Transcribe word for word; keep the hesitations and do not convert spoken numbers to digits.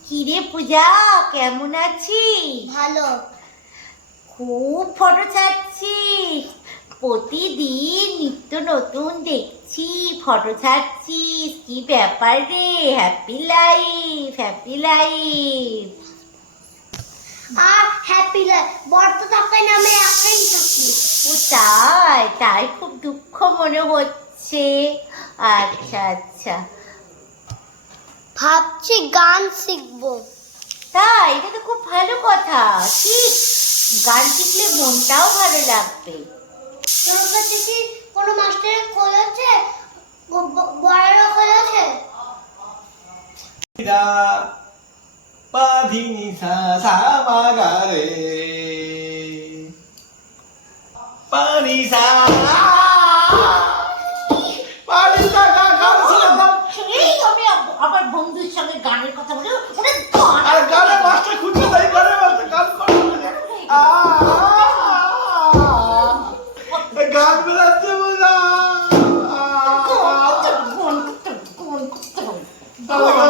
কিরে পূজা, কেমন আছিস? ভালো। খুব ফটো ছাড়ছিস, প্রতিদিন নিত্য নতুন দেখছি ফটো ছাড়ছিস। কি ব্যাপার রে? Happy life, happy life. আর হ্যাপি লাইফ বড় তো থাকাই না, আমি একাই থাকি। ও তাই? তাই খুব দুঃখ মনে হচ্ছে। আচ্ছা আচ্ছা, ভাবছি গান শিখবো। তাই? এটা তো খুব ভালো কথা। ঠিক, গান শিখলে মনটাও ভালো লাগবে। তোর কাছে কি কোনো মাস্টারের খোঁজ আছে? বড়রা খোঁজ আছে? পাধিনি সা সা মা গা রে পানি সা পানি সা গা গান শুনলাম। এই আমি আবার বন্ধুর সঙ্গে গানের কথা বলে ওটা গান। আর গানে মাস্টার খুঁজে তাই গানে মাস্টার গান করে আ গান বেরাচ্ছে বলা কোন কোন কোন কোন তাহলে